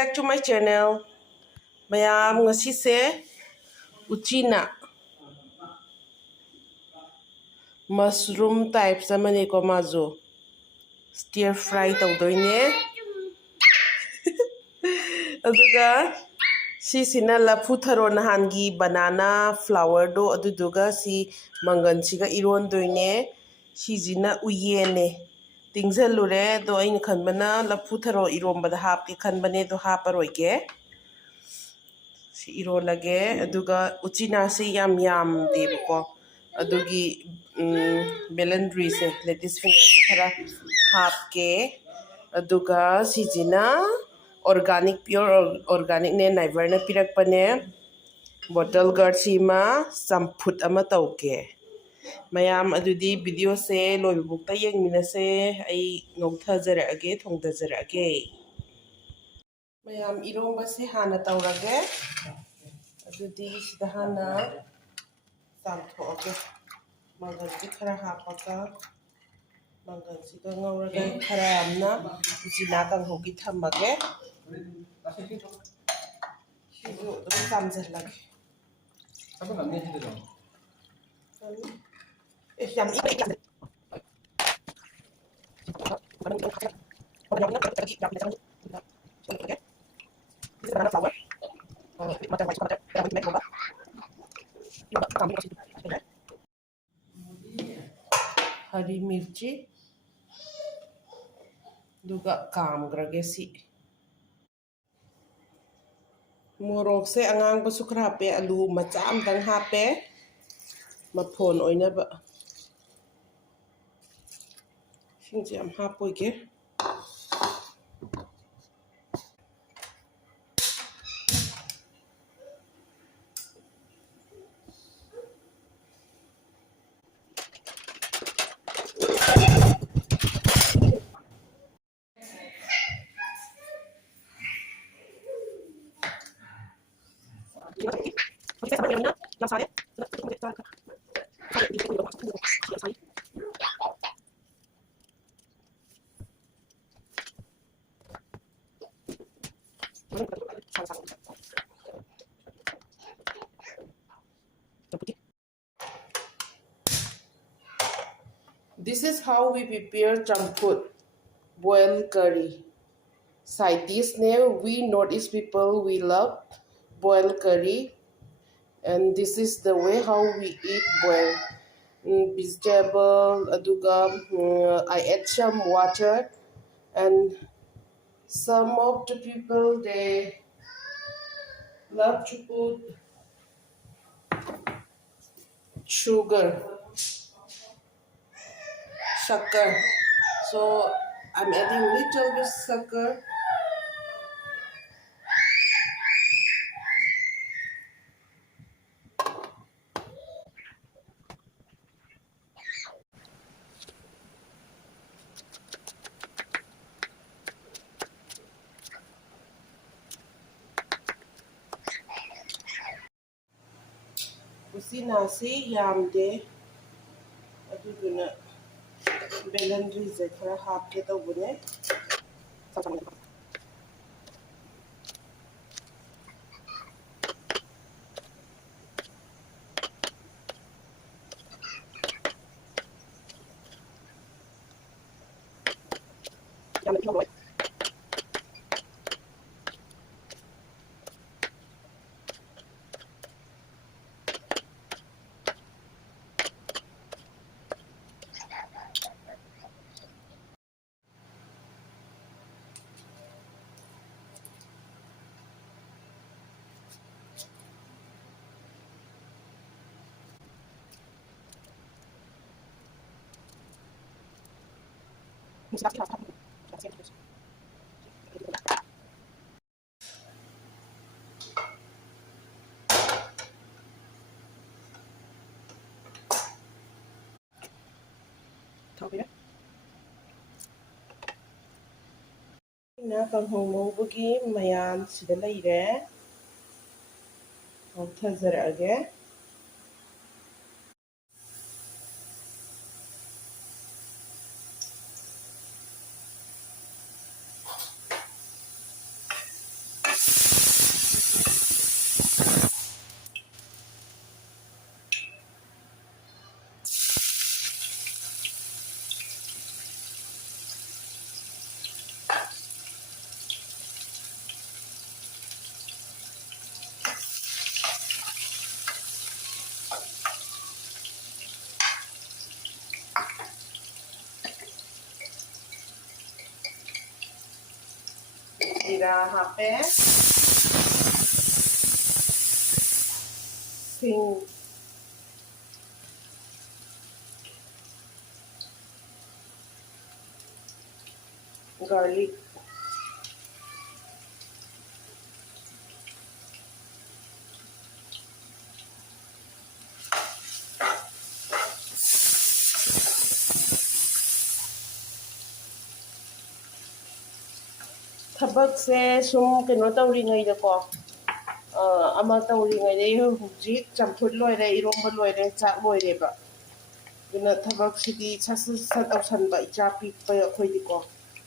back to my channel. Mayam ngasi se Uchina mushroom type samani ko mazo stir fry tawdoine. Aduga si sina lapu tharo nahangi banana flower do aduduga si mangan siga iron doine si jina uyene tingzalure do ain khanbana lapu tharo Eromba da hap ke khanbane do haparoige si iro lage aduga Uchina si yam debko adugi belandri se lettuce finger thara hap ke aduga si jina organic pure organic ne naiver na pirak pane bottle guard sima samput ama tauke mayam adudi video se loy bukta yeng mina se ai ngauta jara age thongda jara age mayam Eromba se hana taurage adudi sida hana samtho age mangal ki khara hapaga mangal siga ngauraga khara amna Uchina Kanghou ki thamage itu samjar lagi apa namanya gitu dong yang ini hari mirchi juga kam gragesi morok se angang ba sukra hape alu macham dang hape maphon oina ba singji am hapoige This is how we prepare champut, boiled curry. Side dish name, we Northeast people, we love boiled curry. And this is the way how we eat boiled vegetable. Aduga, I add some water. And some of the people, they love to put sugar. So I'm adding little bit sugar. Kusina si yamde aduduna belandri ze khara hapke tawbune na kanghou ngoubugi mayan sida leire ngauthazarage ꯖꯤꯔꯥ ꯍꯥꯞꯄꯦ ꯁꯤꯡ garlic ꯊꯕꯛꯁꯦ ꯁꯨꯝ ꯀꯩꯅꯣ ꯇꯧꯔꯤꯉꯩꯗꯀꯣ ꯑꯃ ꯇꯧꯔꯤꯉꯩꯗ ꯍꯧꯖꯤꯛ ꯆꯝꯐꯨꯠ ꯂꯣꯏꯔꯦ ꯏꯔꯣꯝꯕ ꯂꯣꯏꯔꯦ ꯆꯥꯛ ꯂꯣꯏꯔꯦꯕ ꯑꯗꯨꯅ ꯊꯕꯛꯁꯤꯗꯤ ꯁꯠ ꯇꯧꯁꯟꯕ ꯏꯆꯥ ꯄꯤꯛꯄ ꯑꯩꯈꯣꯏꯗꯤꯀꯣ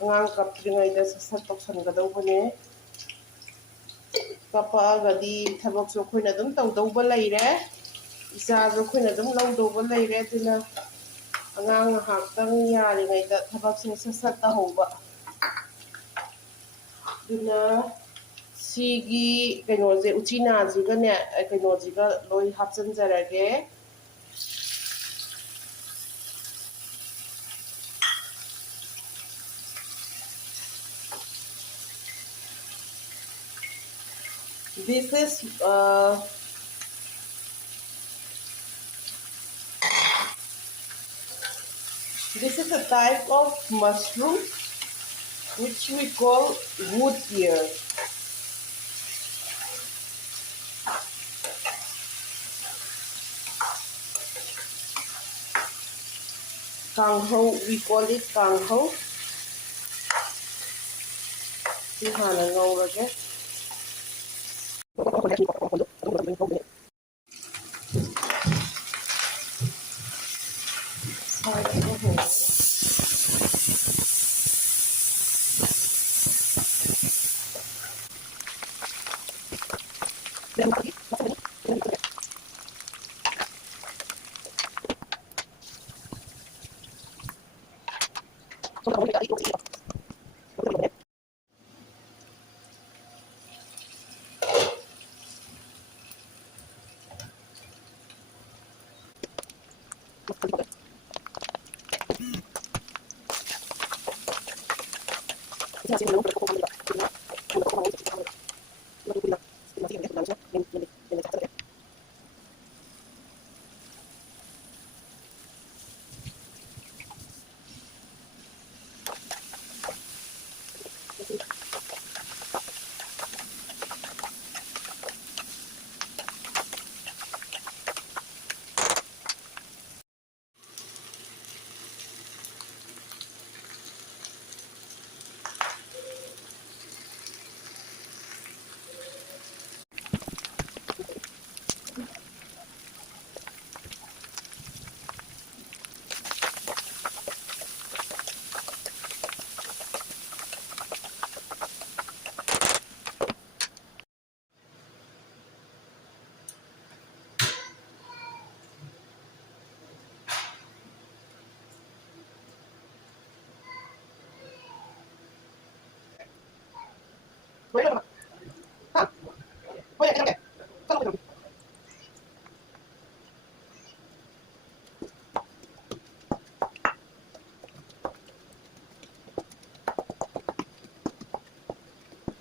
ꯑꯉꯥꯡ ꯀꯞꯇ꯭ꯔꯤꯉꯩꯗ ꯁꯠ ꯇꯧꯁꯟꯒꯗꯧꯕꯅꯦ ꯀꯞꯄꯛꯑꯒꯗꯤ ꯊꯕꯛꯁꯨ ꯑꯩꯈꯣꯏꯅ ꯑꯗꯨꯝ ꯇꯧꯗꯧꯕ ꯂꯩꯔꯦ ꯏꯆꯥꯁꯨ ꯑꯩꯈꯣꯏꯅ ꯑꯗꯨꯝ ꯂꯧꯗꯧꯕ ꯂꯩꯔꯦ ꯑꯗꯨꯅ ꯑꯉꯥꯡ ꯉꯥꯏꯍꯥꯛꯇꯪ ꯌꯥꯔꯤꯉꯩꯗ ꯊꯕꯛꯁꯦ ꯁꯠ ꯇꯧꯍꯧꯕ ꯑꯗꯨꯅ ꯁꯤꯒꯤ ꯀꯩꯅꯣꯁꯦ ꯎꯆꯤꯅꯥꯁꯤꯒꯅꯦ ꯀꯩꯅꯣꯁꯤꯒ ꯂꯣꯏ ꯍꯥꯞꯆꯤꯟꯖꯔꯒꯦ This is a type of mushroom which we call wood ear. Kanghou, we call it Kanghou. ꯁꯤ ꯍꯥꯟꯅ ꯉꯧꯔꯒꯦ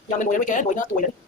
ꯌꯥꯝꯅ ꯂꯣꯏꯔꯣꯏ ꯀꯦ ꯂꯣꯏꯅ ꯇꯣꯏꯔꯅꯤ